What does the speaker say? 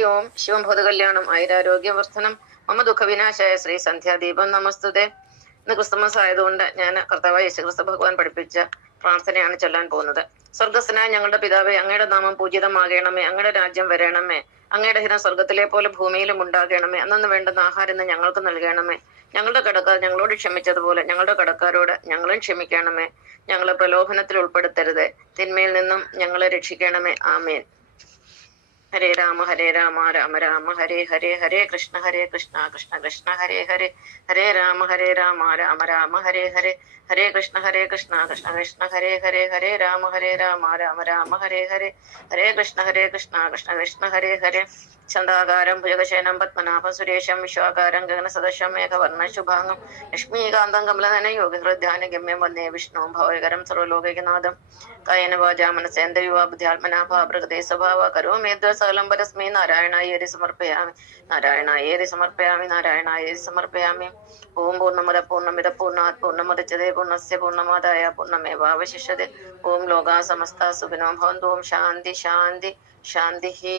ഓം ശിവം ഭൂതകല്യാണം ആയിരാരോഗ്യവർദ്ധനം മമ ദുഃഖവിനാശായ ശ്രീ സന്ധ്യാദീപം നമസ്തുതേ. ഇന്ന് ക്രിസ്തുമസ് ആയതുകൊണ്ട് ഞാൻ കർത്താവായ യേശുക്രിസ്തു ഭഗവാൻ പഠിപ്പിച്ച പ്രാർത്ഥനയാണ് ചൊല്ലാൻ പോകുന്നത്. സ്വർഗസ്സനായ ഞങ്ങളുടെ പിതാവേ, അങ്ങയുടെ നാമം പൂജിതമാകണമേ, അങ്ങയുടെ രാജ്യം വരണമേ, അങ്ങയുടെ ഹിതം സ്വർഗത്തിലെ പോലെ ഭൂമിയിലും ഉണ്ടാകണമേ. അന്നു വേണ്ടുന്ന ആഹാരം ഇന്ന് ഞങ്ങൾക്ക് നൽകണമേ. ഞങ്ങളുടെ കടക്കാർ ഞങ്ങളോട് ക്ഷമിച്ചതുപോലെ ഞങ്ങളുടെ കടക്കാരോട് ഞങ്ങളും ക്ഷമിക്കണമേ. ഞങ്ങളെ പ്രലോഭനത്തിൽ ഉൾപ്പെടുത്തരുത്, തിന്മയിൽ നിന്നും ഞങ്ങളെ രക്ഷിക്കണമേ. ആമേൻ. ഹരേ രാമ രാമ രാമ ഹരേ ഹരേ, ഹരേ കൃഷ്ണ കൃഷ്ണ കൃഷ്ണ ഹരേ ഹരേ, ഹരേ രാമ രാമ രാമ ഹരേ ഹരേ, ഹരേ കൃഷ്ണ കൃഷ്ണ കൃഷ്ണ ഹരേ ഹരേ, ഹരേ രാമ രാമ രാമ ഹരേ ഹരേ, ഹരേ കൃഷ്ണ കൃഷ്ണ കൃഷ്ണ ഹരേ ഹരേ. ചന്ദാകാരം ഭുജഗശയനം പത്മനാഭം സുരേശം വിശ്വാകാരം ഗഗനസദൃശം മേഘവർണ്ണ ശുഭാംഗം ലക്ഷ്മീകാന്തം കമലനന യോഗഹൃദ്ധ്യാന ഗമ്യം വന്ദേ വിഷ്ണു ഭവകരം സർവലോകൈകനാഥം. കായന വാചാ മനസേന്ദ്രിയോ ബുദ്ധ്യാത്മനാ ഭാവൃഗതേ സ്വഭാവ കരോമി സകലം പരസ്മൈ നാരായണായേരി സമർപ്പയാമി, നാരായണായേരി സമർപ്പയാമി, നാരായണായേരി സമർപ്പയാമി. ഓം പൂർണ്ണമദ പൂർണ്ണമിദ പൂർണ്ണാത് പൂർണ്ണമുദച്യതേ പൂർണ്ണസ്യ പൂർണ്ണമാദായ പൂർണ്ണമേവാവശിഷ്യതേ. ഓം ലോകാ സമസ്താ സുഖിനോ ഭവന്തു. ഓം ശാന്തി ശാന്തി ശാന്തി.